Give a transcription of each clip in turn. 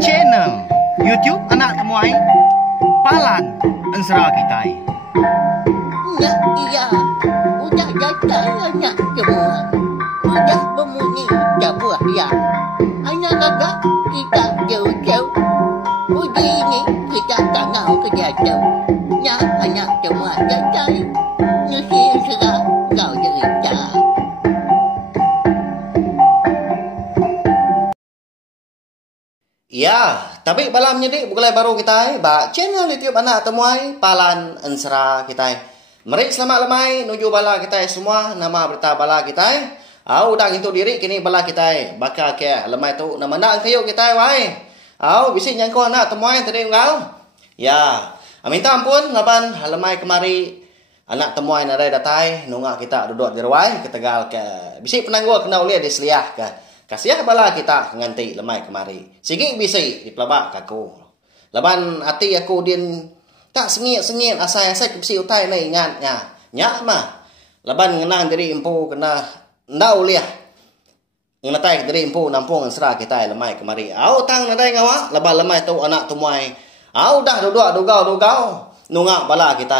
channel YouTube anak temuai Palan Ensra Kitai. Ya, iya, udah datang anak semua. Udah berbunyi sebuah ya. Anak kakak kita jauh-jauh. Uji ini kita tak mau kejatuh. Ya, anak semua datang. Nusi serah kau cerita. Ya, tapi malam jadi bukan baru kita ba channel YouTube anak temuai Palan Ensra kita. Mari selamat lemai nuju bala kita semua nama berita bala kita. Udah itu diri kini bala kita bakal ke lemai tu nama nak kayu kita wai. Bisi nyangko anak temuai tadi engkau. Ya, minta ampun laban lemai kemari anak temuai nadai datai nunga kita duduk di rawai ke Tegal ke. Bisi penangguh kena uliah di Seliah ke. Kasih bala kita nganti lemai kemari. Sigi bisi di pelabak aku. Laban hati aku din tak sengit-sengit asai-asai kepsi utai na ingat nya. Nya mah. Laban ngenang diri empu kena ndau liah. Ngatai diri empu nampung Ensra kita lemai kemari. Tang nadai ngawa laban lemai tu anak tumuai. Dah duduk dugau. Nunga bala kita.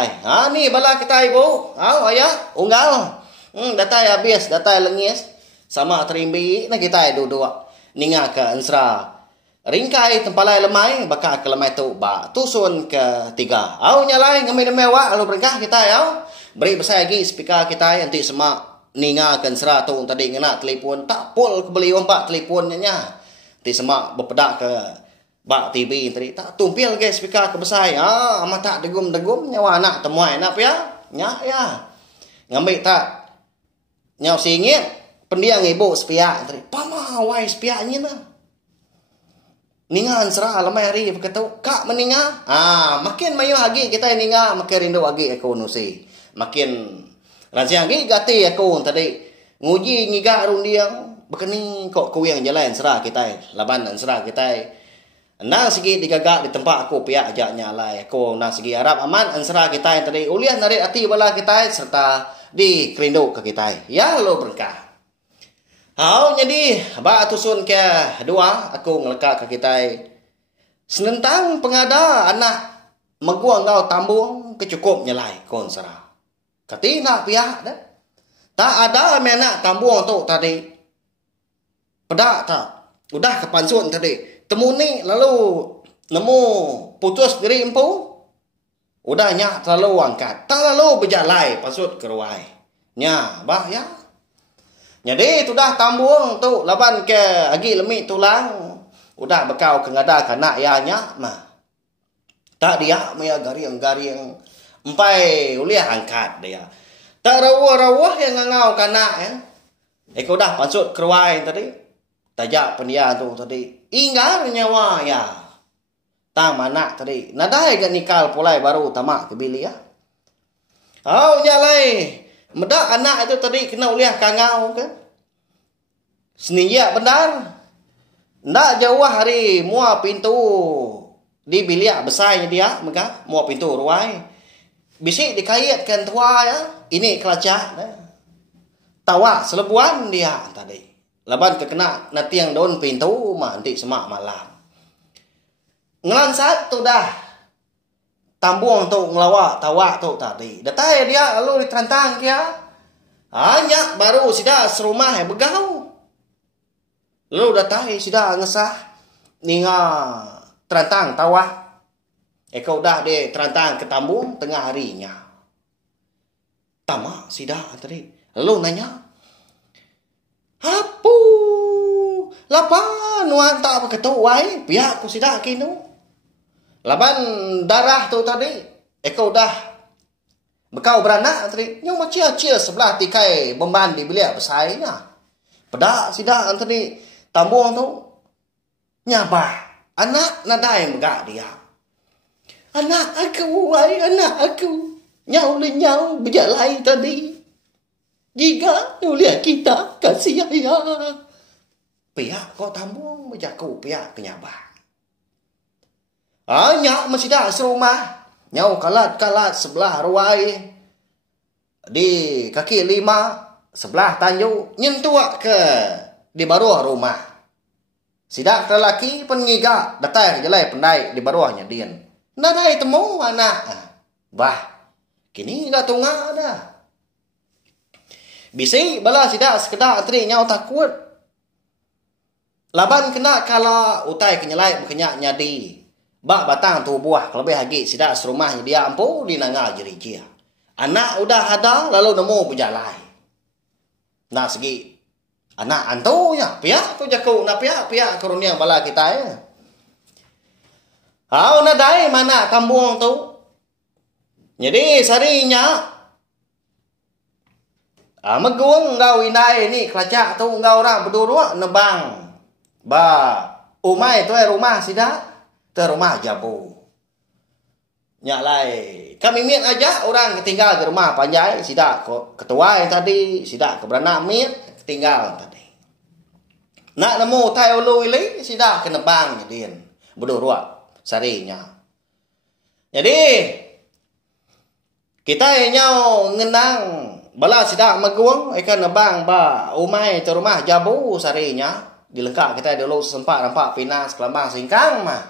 Ni bala kita ibu. Ayah unggal. Datai habis, datai lengis. Sama terimbi na kita duduk ninga ke Ensra ringkai tempalai lemai bakal ke lemai tu ba tusun ke tiga nyalai ngamai mewah lalu berkah kita beri besar lagi speaker kita nanti semak ninga ke Ensra tu tadi ngena telefon tak pul ke beli ompak telefonnya nanti semak berpedak ke bak TV tadi tak tumpil ke speaker ke besar amat tak degum-degum nyawa anak temuai nak ya ngambil tak nyaw singit pendiang ibu sepiak tadi. Pama wai sepiaknya na. Ninga Ensra lemai hari berkata, kak meninga. Makin mayu lagi kita ninga, makin rindu lagi aku nusi. Makin rancang lagi gati aku tadi. Nguji ngiga rundiang. Bekeni kok kuyang jalan Ensra kita. Laban Ensra kita. Nang segi digagak di tempat aku piak ajaknya lai. Aku nang segi Arab aman Ensra kita tadi. Uliah narik hati bala kita serta di kerindu ke kita. Ya lo berkah. Jadi ba tusun ke dua aku ngelekat ke kita senentang pengada anak meguang kau tambung kecukup nyelai Ensra. Katina pihak dah. Tak ada anak tambung tu tadi. Pedak tak. Udah kepansun tadi. Temu ni lalu nemu putus diri empu. Udah nyak terlalu angkat. Tak lalu berjalai pasut keruai. Nya bah ya. Jadi tu dah tambung tu laban ke agi lemik tulang. Udah bekau ke ngada kanak ya nya mah. Tak dia maya garing-garing empai uliah angkat dia. Tak rawah-rawah yang ngangau kanak ya. Eko dah pasut keruai tadi. Tajak pendia tu tadi. Inggar nyawa ya. Tang mana tadi. Nadai ke nikal pulai baru tamak ke bili ya. Nyalai. Medak anak itu tadi kena uliah kangau kan. Seniak benar. Ndak jauh hari mua pintu di bilik besarnya dia maka mua pintu ruai. Bisik dikaitkan tua ya. Ini kelacak. Tawa selebuan dia tadi. Laban kekena natiang daun pintu mah nanti semak malam. Ngelansat tu dah. Tambung tu ngelawak tawa tu tadi. Datai dia lalu diterantang dia. Hanya baru sudah serumah begau. Lalu datai sudah ngesah. Ninga terantang tawa. Eko dah dia terantang ke tambung tengah harinya. Tamak sudah tadi. Lalu nanya. Apu. Lapan nuan tak berketuai. Pihak aku sudah kinu. Laban darah tu tadi. Eko dah. Bekau beranak tadi. Yang macam sebelah tikai beban di bilik besarnya. Pedak sidak tadi. Tambung tu. Nyabah. Anak nadai megak dia. Anak aku. Anak aku. Nyau berjalai tadi. Jika nulia kita kasih ayah. Pihak kau tambung. Bejaku pihak kenyabah. Nyak masih dah serumah. Nyau kalat-kalat sebelah ruai. Di kaki 5. Sebelah tanjung. Nyentuak ke di baruah rumah. Sidak lelaki pengiga datai jelai pendai di bawahnya dian. Nadai temu anak. Bah, kini gak tunga dah. Bisi bala sidak sekedar antri nyau takut. Laban kena kala utai kenyalai berkenyak nyadi. Bak batang tu buah kelebih lagi sidak serumahnya dia ampu di nanga jerikia. Anak udah ada lalu nemu berjalai. Nah segi anak antunya pihak tu jaku na pihak karunia bala kita ya. Hau nadai mana tambung tu. Jadi sarinya meguang ngau inai ni kelacak tu ngau orang berdua nebang. Ba umai tu rumah sidak te rumah jabu. Nyak lai kami miet aja orang ketinggal di rumah panjai sidak ketua yang tadi sidak keberanak miet ketinggal tadi. Nak nemu tai ulu ili sidak kena bang jadian berdua sarinya. Jadi kita nyau ngenang bala sidak meguang ikan nebang ba umai te rumah jabu sarinya dilengkap kita dulu sempat nampak pinas kelambang singkang mah.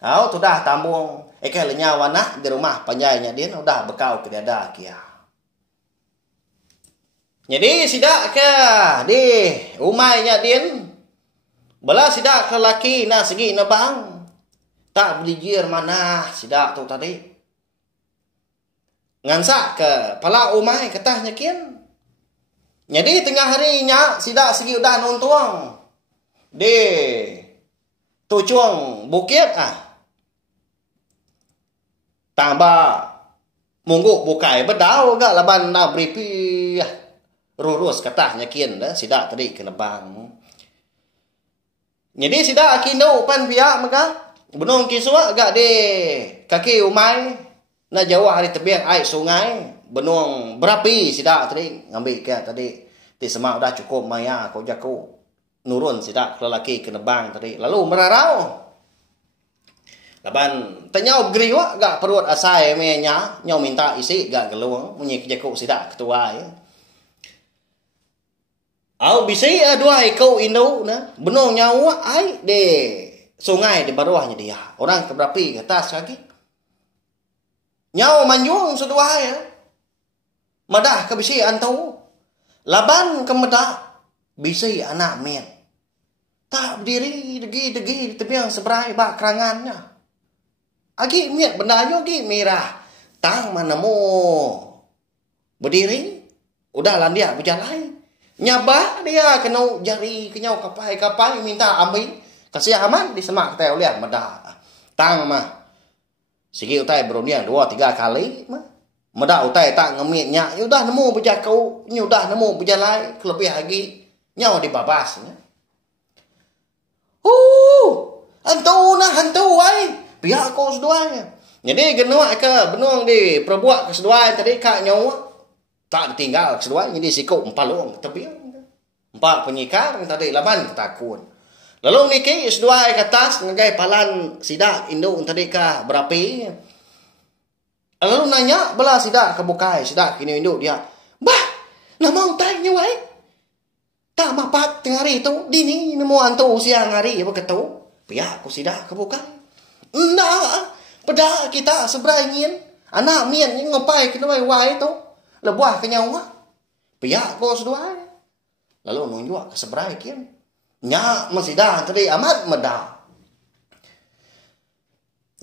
Au tu dah tambung ikan lenyau anak di rumah panjainya dia udah bekau ke dada kia. Jadi sidak ke di umainya dia bala sidak lelaki na segi na bang tak belijir mana sidak tu tadi ngansak ke pala umai ketahnya kian. Jadi tengah harinya sidak segi udah nontuang di tujuan bukit tambah munggu bukai bedau gak laban na beripi rurus katahnya kian dah sidak tadi kena bang. Jadi sidak kino pan pihak maka benong kiswa gak di kaki umai na jauh hari tebiang air sungai benong berapi sidak tadi ngambil ke tadi di semak dah cukup maya kau jaku nurun sidak lelaki kena bang tadi lalu merarau. Laban tanyau geriwa gak perut asai menya nyau minta isi gak geluang munyi kejaku sidak ketua ya. Au bisi dua ikau indo na benong nyawa ai de sungai di bawahnya dia. Orang keberapi ke atas kaki. Nyau manjung sedua ya. Madah ke bisi antau. Laban ke madah bisi anak miet. Tak berdiri degi di tebiang seberai bak kerangannya. Agi miet bendanyo gi merah. Tang manamu berdiri udah landia berjalan. Nyabah dia kena jari kenyau kapai minta ambil kasih aman di semak teh lihat madah. Tang mah segi utai berunia 2-3 kali mah. Madah utai tak ngemietnya, udah nemu berjakau, udah nemu berjalan kelebih lagi nyau dibabasnya. Hantu ai. Pihak kau seduanya. Jadi genua ke benung di perbuat ke seduanya tadi kak nyawa. Tak ditinggal ke seduanya jadi sikuk empalung tepi. Empat penyikar tadi laban ketakun. Lalu niki seduanya ke atas ngagai palan sidak induk tadi kah berapi. Lalu nanya bela sidak ke bukai sidak kini induk dia. Bah, nama utai nyawai. Tak mapat tengah hari itu dini nemu antu siang hari apa ketu. Pihak ku sidak ke bukai. Nah, pada kita seberangin anak mian yang ngapai kena wai tu lebuah ke nyawa pihak ko sedua lalu nunjuk ke seberangin nya masih dah tadi amat medah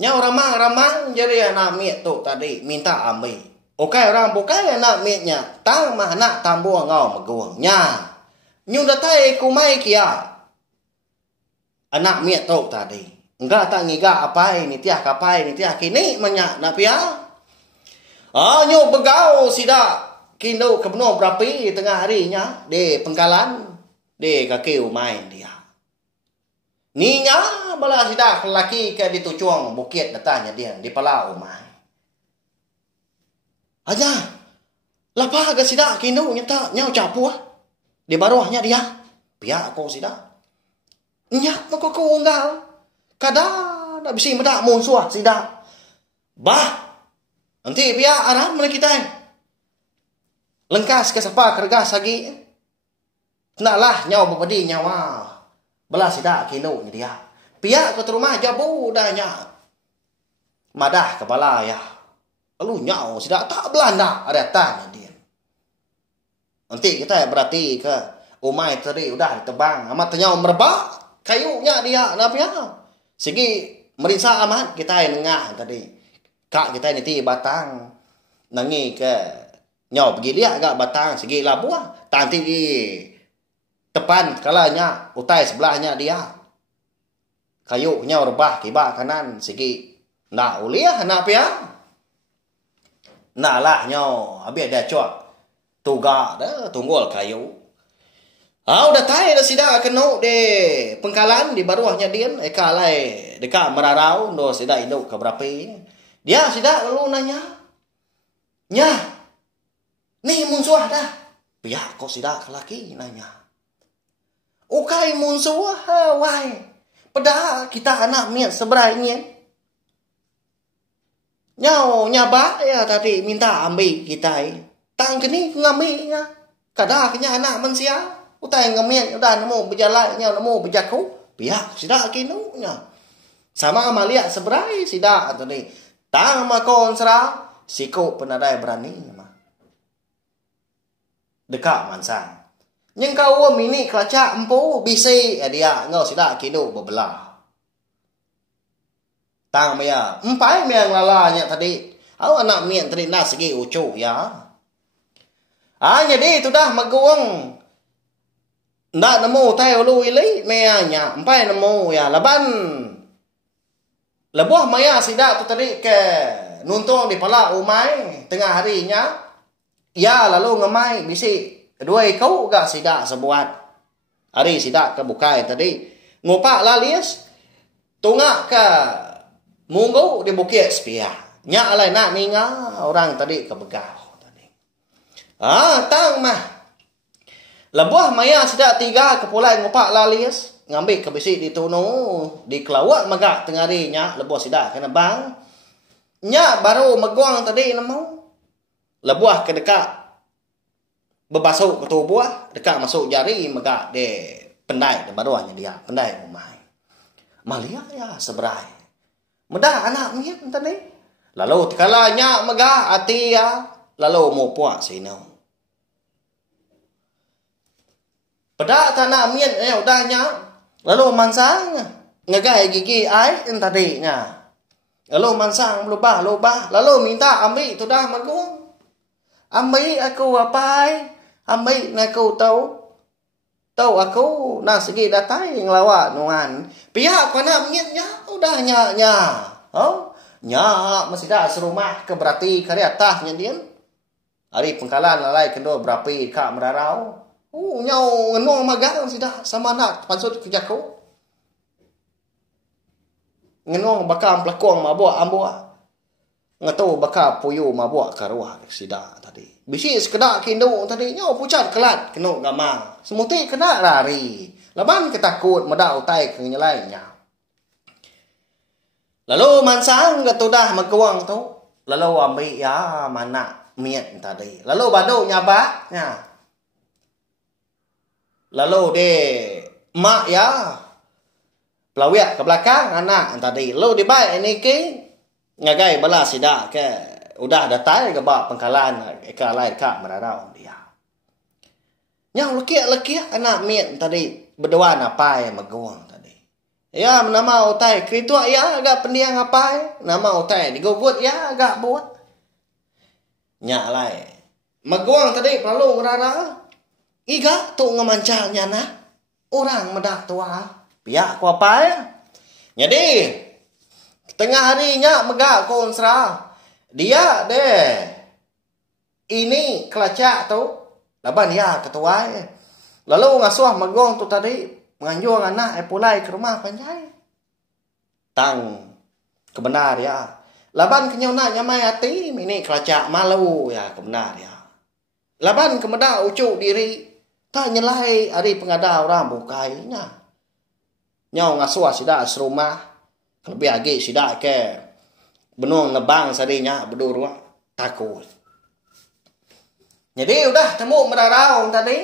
nya ramang jadi anak mian tu tadi minta ambil okai orang bukai anak miannya tang mah anak tambuh ngau meguang nya nyu datai kumai kia anak mian tu tadi. Enggak tak ngiga apa ini tiah kapai ini tiah kini menyak nak pia. Nyu begau sida kindo kebeno berapi tengah harinya di pengkalan di kaki umai dia. Ninya bala sida lelaki ke di tujuang bukit datanya dia di pala umai. Aja. Lapa ga sida kindo nyata nyau capu di bawahnya dia. Pia aku sida. Nyak kok unggal. Kada tak bisa medak musuh sidak. Bah. Nanti pihak Arab mana kita. Lengkas ke siapa kergas lagi. Naklah nyawa berpedi nyawa. Belah sidak kilo ni dia. Pihak ke rumah jabu dahnya. Madah kepala ya. Lalu nyau sidak tak belanda ada tanya dia. Nanti kita berarti ke umai tadi udah ditebang. Amat nyau merebak kayunya dia nak pihak. Segi merisa amat kita yang ngah tadi. Kak kita ni batang. Nangi ke nyau pergi lihat agak batang segi labuah. Tanti di depan kalanya utai sebelahnya dia. Kayunya rebah kibak kanan segi nak uliah nak pihak. Nak lah nyau habis ada cuak. Tuga dah tunggul kayu. Udah tahu dah sida kena de Pengkalan di baruahnya dia eka lai dekat Merarau no sida induk ke berapa. Dia sida lalu nanya. Nya. Ni munsuah dah. Pihak kok sida ke laki nanya. Ukai munsuah wai. Pada kita anak miat seberainya. Nyau nyaba ya tadi minta ambil kita. Tang kini ngambil nya. Kada kenya anak manusia. Utai ngemian udah nemu berjalan nya nemu berjaku. Pihak sida kinu nya. Sama amalia seberai sida tadi. Tang makon sera siku penadai berani mah. Dekat mansang. Nhưng kau mini kelacak empu bisi dia ngau sida kinu bebelah. Tang maya empai yang lalanya tadi. Au anak mien tadi nak segi ucu ya. Jadi itu dah maguang. Ndak nemu tai ulu ili meanya empai nemu ya laban. Lebuh maya sida tu tadi ke nuntong di pala umai tengah harinya. Ya lalu ngemai bisi dua kau gak sida sebuat. Hari sida ke bukai tadi. Ngopak lalis. Tungak ke munggu di bukit sepia. Nya alai nak ninga orang tadi ke begau tadi. Tang mah. Lebuh maya sida tiga kepulai ngopak lalis. Ngambil ke bisi di tunu. Di kelawak magak tengah harinya. Lebuh sida kena bang. Nya baru meguang tadi nemu. Lebuh ke dekat. Berbasuk ke tubuh, dekat masuk jari megak de pendai de baruahnya dia, pendai umai. Malia ya seberai. Medah anak miet tadi. Lalu tekalanya megak hati ya, lalu mau puak sino. Pedak tanah miet udahnya, lalu mansang ngegai gigi ai tadinya. Lalu mansang lubah, lalu minta ambil tu dah magung. Ambil aku apa? Ambil aku tahu aku nak segi datai ngelawak nuan. Pihak kena mietnya udah nya. Nya masih dah serumah ke berarti kari atasnya dia. Hari Pengkalan lalai kedua berapi kak Merarau. Nyau ngenong magang sudah sama nak pansut kerjaku. Ngenong bakal pelakong mabuk ambuak. Ngatu bakal puyu mabuk karuah sida tadi. Bisi sekedak kindu tadi nyau pucat kelat kena gamang. Semuti kena lari. Laban ketakut medak utai ke nyelainya. Lalu mansang ketudah megawang tu. Lalu ambil ya mana miet tadi. Lalu badu nyabak nya. Lalu de mak ya pelawiat ke belakang anak tadi. Lalu dibaik ini ke ngagai bala sida ke udah datai ke bak Pengkalan ke lain kak Merarau dia. Yang lekiak anak miet tadi berdua apa yang megawang tadi. Ya nama utai kritua ya agak pendiang apa nama utai digobot ya agak buat. Nyak lai. Megawang tadi perlu Merarau. Iga tu ngemancalnya nah. Orang medak tua. Pihak ku apa ya. Jadi tengah harinya megak konsra. Dia deh. Ini kelacak tu. Laban ya ketua. Lalu ngasuh megong tu tadi. Menganjur anak pulai ke rumah panjai. Tang. Kebenar ya. Laban kenyona nyamai hati. Ini kelacak malu ya kebenar ya. Laban kemedak ucuk diri. Tak nyelai hari pengada orang bukainya. Nyau ngasuh sida serumah. Lebih lagi sida ke. Benung nebang sadinya berdua takut. Jadi udah temu Merarau tadi.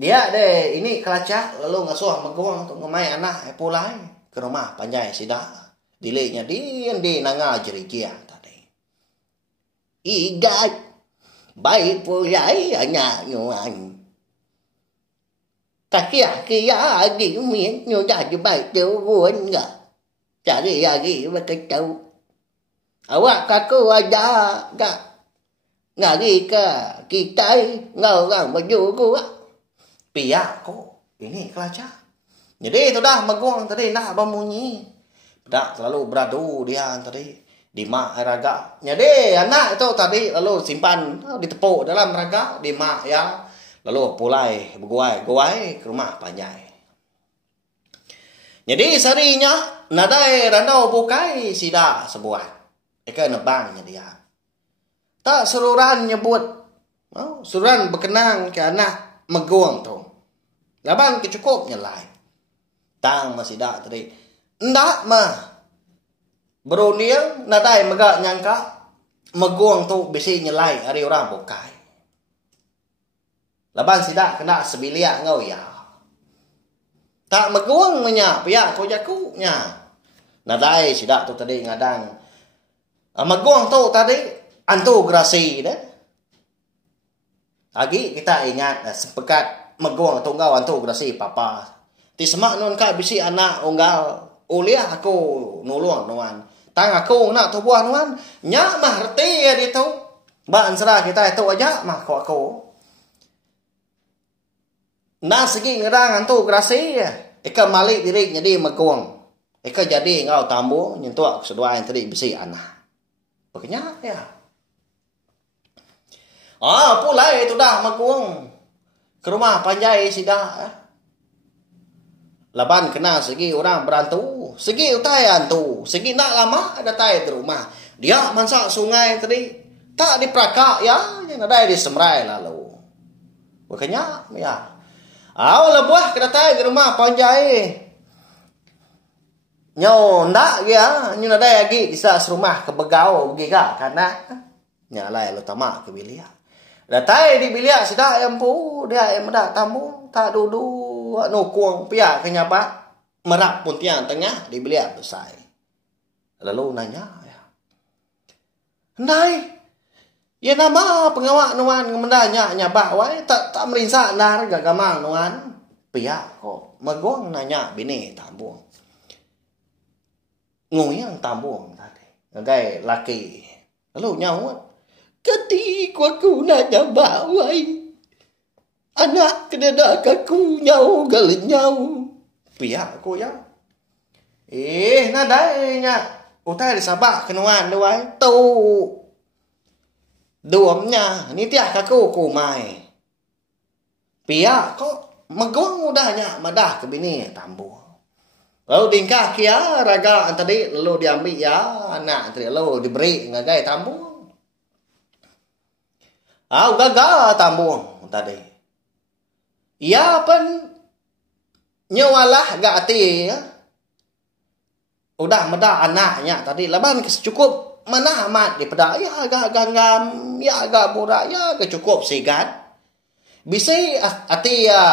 Dia deh ini kelacak lalu ngasuh meguang untuk ngemai anak pulai ke rumah panjai sida. Diliknya di nanga jerikia tadi. Igat baik pulai anak nyuan. Kia di miệng nhu đã baik tu buồn enggak. Cari lagi berkecau. Awak kaku aja enggak. Ngari ke kita ngorang baju gua. Pia kok ini kelacak. Jadi itu dah meguang tadi nak berbunyi. Dah selalu beradu dia tadi di mak raga. Jadi anak itu tadi lalu simpan ditepuk dalam raga di mak ya. Lalu pulai berguai ke rumah panjai. Jadi sarinya nadai randau bukai sida sebuah. Eka nebangnya dia. Tak seruran nyebut. Seruran berkenang ke anak meguang tu. Laban kecukup nyelai. Tang masih dak tadi. Ndak mah. Berunding nadai megak nyangka. Meguang tu bisa nyelai hari orang bukai. Laban sidak kena sebiliak ngau ya. Tak meguang nya pihak ko jaku nya. Nadai sidak tu tadi ngadang. Meguang tu tadi antu grasi dah. Lagi kita ingat sepekat meguang tu ngau antu grasi papa. Ti semak nun ka bisi anak unggal uliah aku nulung nuan. Tang aku nak tu buah nuan. Nya mah reti dia tu. Ba ansra kita itu aja mah ko aku. Nah segi ngerang antu grasi eka malik diri jadi meguang. Eka jadi ngau tambu nyentuak sedua yang tadi bisi anak. Makanya ya. Pulai itu dah meguang. Ke rumah panjai sida. Laban kena segi orang berantu. Segi utai antu. Segi nak lama ada tai di rumah. Dia mansak sungai tadi. Tak diprakak ya. Yang ada di semrai lalu. Makanya ya. Lah buah kedatai di rumah panjai. Nyo ndak ya, nyo nadai lagi bisa serumah ke begau pergi kak karena nyalai lo tamak ke bilia. Datai di bilia sida empu dia mendak tamu tak dudu nukung pia kenyapa merak pun tiang tengah di bilia besai. Lalu nanya ya. Ndai ya nama pengawak nuan mendanya nyabak wae tak merinsak nar gagamang nuan pihak kok meguang nanya bini tambung nguyang tambung tadi gagai laki lalu nyaut ketika aku nanya nyabak wae anak kedadak aku nyau galnyau pihak ko ya nadainya utai disabak kenuan wae tu duamnya ni tiak kaku kumai. Pia kok meguang mudahnya madah ke bini tambu. Lalu dingkah kia raga tadi lalu diambil ya anak tadi lalu diberi ngagai tambu. Gagal tambu tadi. Ya pen nyawalah gak hati ya. Udah medah anaknya tadi laban cukup mana amat di pedak ya agak ganggam ya agak murah ya agak cukup sigat bisa hati ya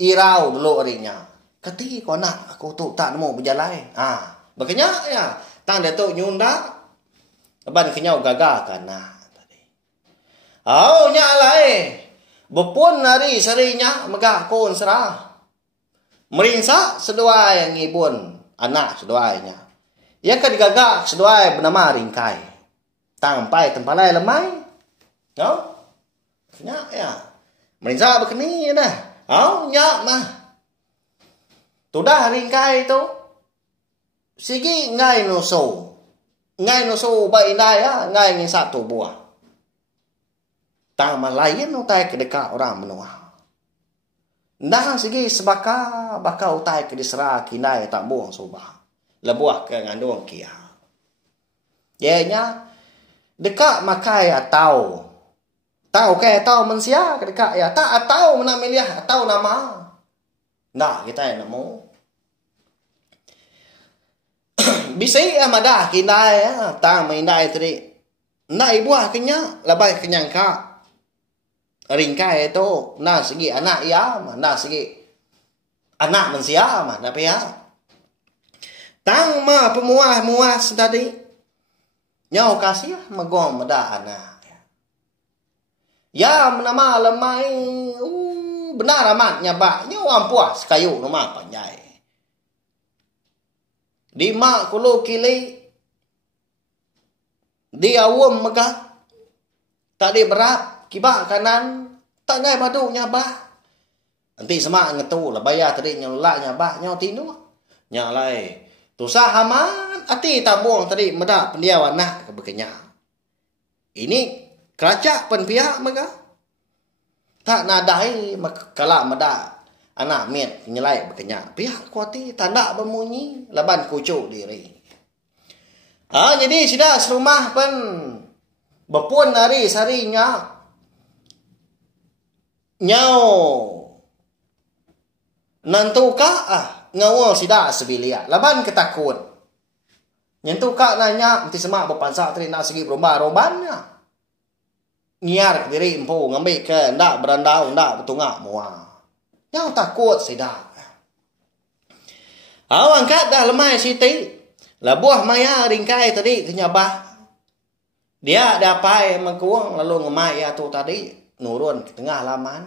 irau dulu harinya kati kau nak aku tu tak nemu berjalan makanya ya tang dia tu nyunda ban kenyau gagal kana tadi nyalai bepun hari sarinya megah kon serah merinsak sedua yang ngibun anak seduanya. Ya kan digagak seduai bernama ringkai. Tampai tempalai lemai. No? Nyak ya. Merinsa begini dah. Nyak mah. Tudah ringkai tu. Sigi ngai nusu. Ngai nusu ba indai ya, ngai ngin satu buah. Tang malayan utai kedeka orang menua. Nah sigi sebaka baka utai kedisera kinai tak buang subah. Lebuah ke ngandung kia. Yanya dekat makai atau tahu ke tahu mensia dekat ya tak atau mana milih atau nama. Nah kita yang nemu. Bisa madah kinai ya tang main dai tadi. Nai buah kenya labai kenyang ka. ringkai itu na segi anak ya mah na segi anak manusia mah na pia tang ma pemuas tadi nyau kasih magong mada anak ya menama lemai benar amatnya ba nyau ampuas kayu nama panjai di mak kulo kili di awam megah tak di berat kibak kanan tak ngai badunya ba nanti semak ngetu lah bayar tadi nyolaknya ba nyau tinu nyalai tusah haman ati tabung tadi meda pendia warna kebekenya ini kerajak pen pihak mega tak nadai kala meda anak miet nyelai bekenya pihak kuati tanda bemunyi laban kucuk diri jadi sudah serumah pen bepun hari sarinya nyau nantuka ngawal sida sebilia laban ketakut nyentuka nanya mesti semak berpansa tadi nak segi romba-rombannya ngiar ke diri empu ngambil ke ndak berandau ndak betungak mua yang takut sida angkat dah lemai siti lah buah maya ringkai tadi kenyabah dia dapai mengkuang lalu ngemai ya tu tadi nurun ke tengah laman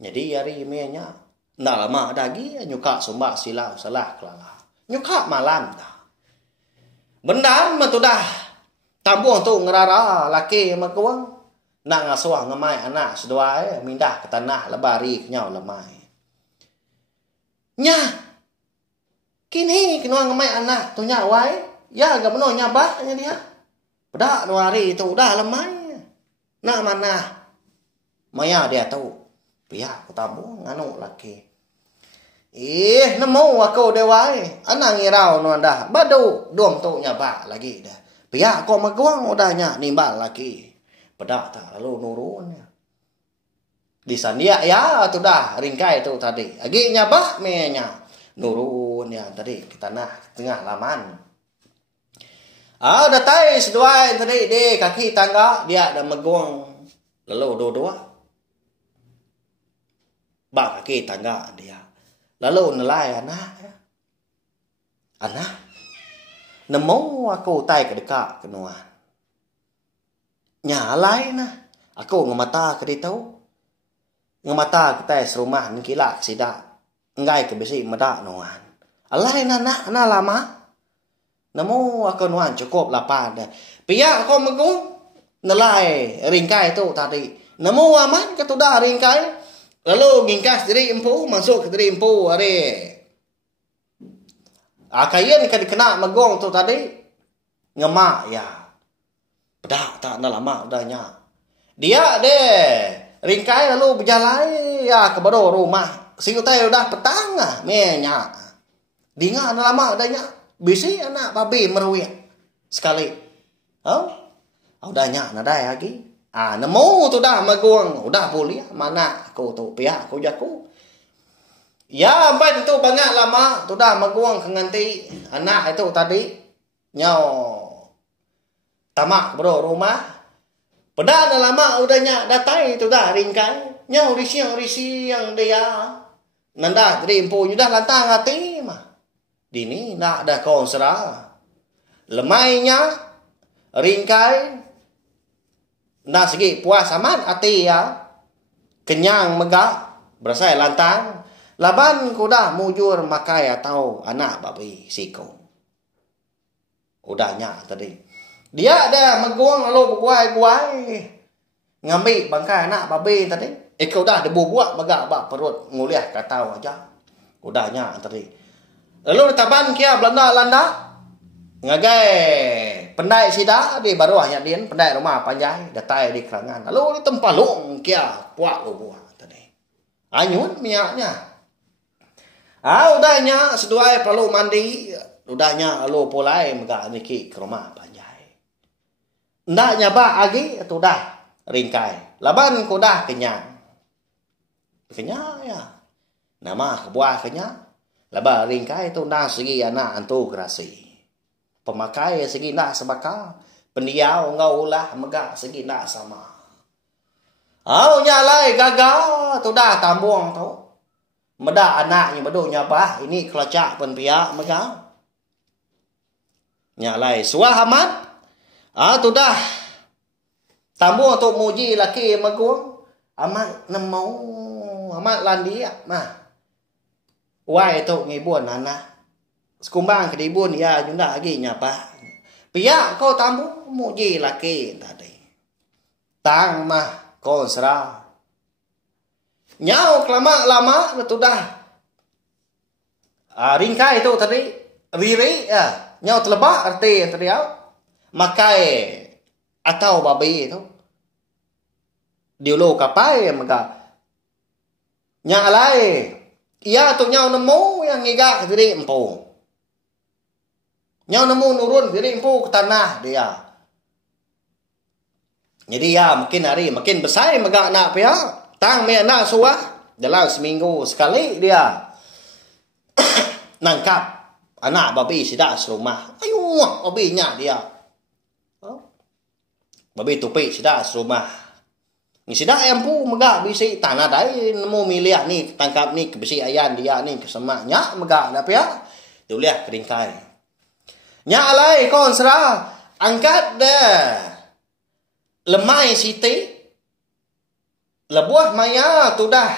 jadi hari mianya ndak lama lagi nyuka sumbak silau salah kelala nyuka malam dah bendam mah tu dah tabung tu ngerara laki mengkuang nak ngasuh ngemai anak sedua mindah ke tanah lebari kenyau lemai nya kini kena ngemai anak tu nya wai ya gak meno nyabah nya dia pedak dua hari itu dah lemai nak mana maya dia tahu pihak ku tabung nganu laki nemu aku dewai anak ngirau no dah badu dom tu nyabah lagi dah pihak kau maguang udahnya nimbal laki pedak tak lalu nurun di sandia ya tu dah ringkai tu tadi lagi nyabah menya nurun ya tadi ke tanah tengah laman datai seduai tadi di kaki tangga dia ada meguang lalu dua-dua bak kaki tangga dia lalu nelai anak nemu aku tai ke dekat kenuan nyalai nah aku ngemata ke dia tahu ngemata ke tai serumah ngkilak sida ngai ke besi meda nuan alai anak lama nemu aku nuan cukup lapan dah pihak kau mengung nelai ringkai tu tadi nemu aman ke tu dah ringkai lalu ngingkas diri empu masuk ke diri empu are akayen ke kena megong tu tadi ngemak ya pedak tak nak lama udahnya dia ringkai lalu berjalan ya ke baru rumah singutai udah petang menya dinga nak lama udahnya bisi anak babi meruit sekali udahnya nadai lagi nemu tu dah maguang udah boleh mana aku tu pihak aku jaku ya sampai tu banyak lama tu dah maguang kenganti anak itu tadi nyau tamak bro rumah pada dah lama udahnya datai tu dah ringkai nyau risi yang dia nanda jadi empu sudah lantang hati mah dini nak ada kau serah lemainya ringkai nah segi puas aman hati ya kenyang megah berasa lantang laban kuda mujur makai atau anak babi siko udahnya tadi dia ada meguang lalu berguai ngambil bangkai anak babi tadi kau dah debu buat megah bak perut nguliah katau aja udahnya tadi lalu taban kia Belanda landa ngagai pendai sida di baru hanya din pendai rumah panjai datai di kerangan lalu di tempalung kia puak buat tadi anyun miaknya udahnya seduai perlu mandi udahnya lalu pulai megah niki ke rumah panjai ndaknya ba agi tu dah ringkai laban ko dah kenyang ya nama buah kenyang laba ringkai tu dah segi anak antu grasi pemakai segi nak sebaka pendiau ngau lah megah segi nak sama Nyalai gagal tu dah tambung tu. Meda anaknya bedo nyabah ini kelacak pun pihak mega. Nyalai suah amat. Tu dah tambung tu muji laki magung. Amat nemu amat landi mah. Wai tu ngibun anak. Sekumbang ke dibun ya junda lagi nyabah. Pihak kau tambung muji laki tadi. Tang mah kau serah. Nyau lama tu dah. Ringkai tu tadi. Riri nyau telebak arti tadi makai atau babi tu. Diulu kapai maka. Nya alai. Ia tu nyau nemu yang ngigak diri empu. Nyau nemu nurun diri empu ke tanah dia. Jadi ya makin besar mega anak pihak. Tang me anak suah dalam seminggu sekali dia nangkap anak babi sidak serumah. Ayuh babinya dia. Babi tupi sidak serumah. Ni sidak empu mega bisi tanah dai nemu milih ni tangkap ni ke bisi ayan dia ni ke semaknya mega na pia. Tu lihat keringkai. Nya alai kon serah angkat dah. Lemai siti lebuah maya tu dah.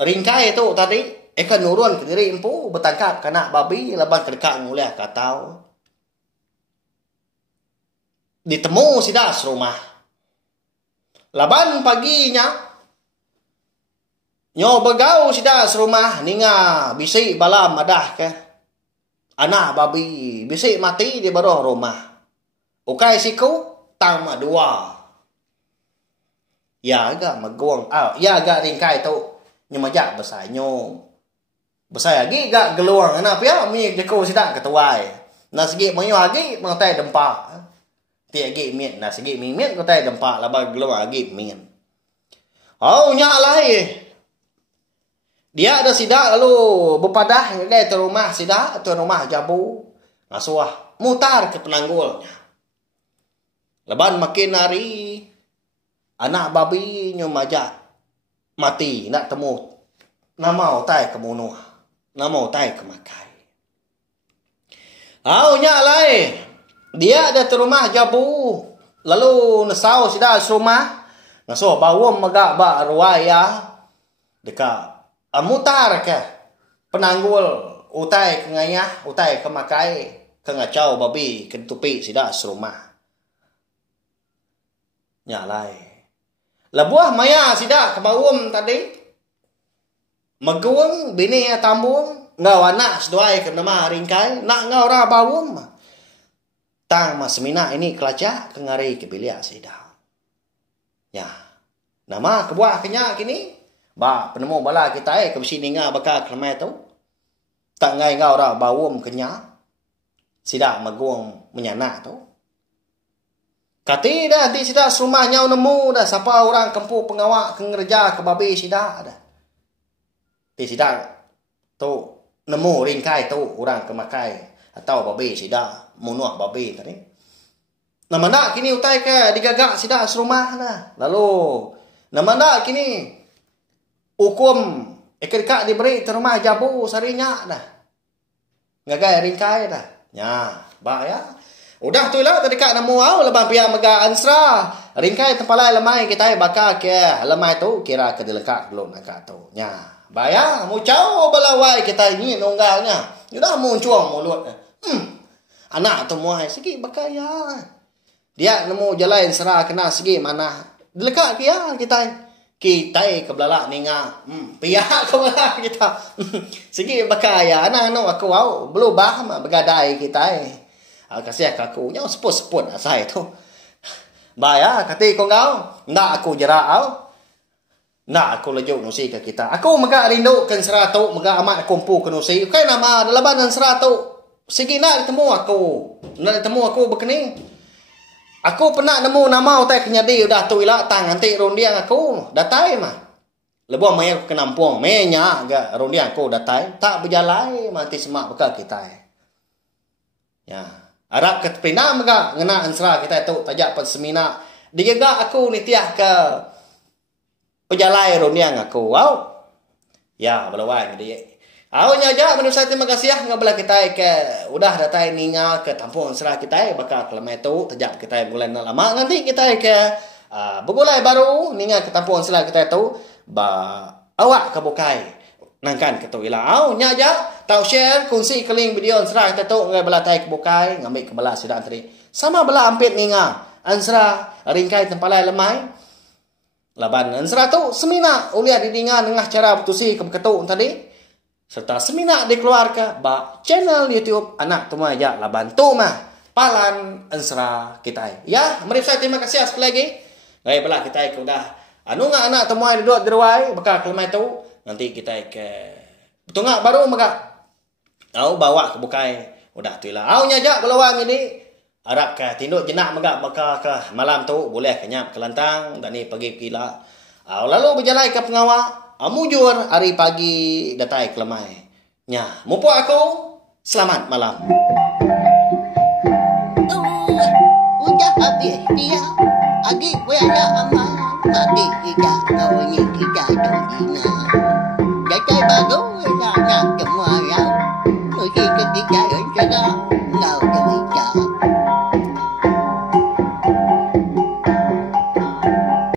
Ringkai tu tadi ikan nurun ke diri empu bertangkap kena babi leban kedekat nguliah katau. Ditemu sidak serumah. Laban paginya nyo begau sidak serumah ninga bisi balam adah ke. Anak babi bisi mati di bawah rumah. Ukai siku tang ma dua. Ya agak maguang. Ya agak ringkai tu. Nyemajak besar nyo. Besar lagi agak geluang. Kenapa ya? Minyak jago sidak ketuai. Nah segi menyo lagi mengatai dempak. Tiap lagi miet. Nah segi miet mengatai dempak. Labang geluang lagi miet. Nyak lah dia ada sidak lalu berpadah. Dia tu rumah sidak. Tu rumah jabu. Nasuah. Mutar ke penanggulnya. Leban makin hari. Anak babi nyo majak mati nak temu nama utai kemunuh nama utai kemakai. Nya lai dia ada terumah jabu lalu nesau sida rumah ngaso bawom magak ba ruaya dekat mutar ke penanggul utai kengayah utai kemakai kengacau babi kentupi sida rumah. Nya lai lebuah maya sidak kebawum tadi. Meguang bini tambung. Ngau anak seduai ke nama ringkai. Nak ngau ra bawum. Tang mas semina ini kelacak kengari kebiliak sidak. Ya. Nama kebuah kenyak kini. Ba penemu bala kita kebisi ninga bakal kelemai tu. Tak ngai ngau ra bawum kenyak. Sidak meguang menyanak tu. Kati dah di sidak rumah nyau nemu dah siapa orang kempu pengawak kengerja ke babi sidak dah. Di sidak tu nemu ringkai tu orang kemakai atau babi sidak munuh babi tadi. Nama nak kini utai ke digagak sidak rumah dah. Lalu nama nak kini hukum ekak diberi terumah jabu sarinya dah. Ngagai ringkai dah. Ya, ba ya. Udah tu lah tadi kak nemu leban pihak mega ansra. Ringkai tempalai lemai kita bakal ke lemai tu kira ke dilekak belum nak tu. Nya. Bayar mucau balawai kita ini nunggalnya. Sudah muncuang mulut. Anak tu muai segi bakal ya. Dia nemu jalan serah kena segi mana. Dilekak kia kita. Kita ke belalak ninga. Pihak ke belalak kita. Segi bakal ya. Anak aku belum bah begadai kita. Kasih aku nyaw seput-seput asai tu. Bayar kati kau ngau. Nak aku jerak nak aku lejuk nusi ke kita. Aku mega rindu kan seratu mega amat kumpu ke nusi. Kai nama dalaban seratu. Segi nak ketemu aku. Nak ketemu aku begini. Aku pernah nemu nama utai kenyadi udah tu ila tang nanti rondiang aku datai mah. Lebuang mai aku kenampung. Menya ga rondiang aku datai tak berjalan mati semak bekal kita. Ya. Arab ke pina mega ngena ansra kita tu tajak pen semina. Digaga aku ni tiah ke pejalai roniang aku. Ya, balawai dia. Awalnya aja menurut saya terima kasih ya ngabala kita ke udah datang ningal ke Tampuang Ensra kita bakal kelama itu tajak kita mulai lama nanti kita ke begulai baru ningal ke Tampuang Ensra kita itu awak ke Bukai nangkan ke tu ila nya aja tahu share kongsi ke link video Ensra kita tu ngabala tai ke Bukai ngambil ke bala sudah tadi sama bala ampit ningal Ensra ringkai tempalai lemai laban Ensra tu semina uliah didingan ngah cara betusi ke ketuk tadi serta semina dikeluarkan channel YouTube anak tu ya lah bantu mah Palan Ensra kita. Ya, mari saya terima kasih sekali lagi. Ngai belah kita udah anu ngak anak temuai duduk derwai bakal kelemai tu nanti kita ke betul ngak baru maka au bawa ke Bukai udah tu lah. Au nya jak belawang ini harap ke tinduk jenak maka ke malam tu boleh kenyap ke lantang dan ni pergi kila. Au lalu berjalan ke pengawal mujur hari pagi datai kelemai. Nya, mupo aku selamat malam. Udah habis dia. Agi kuya aman. Tadi kita kawannya kita dina. Jagai baru nak semua ya. Mesti ketika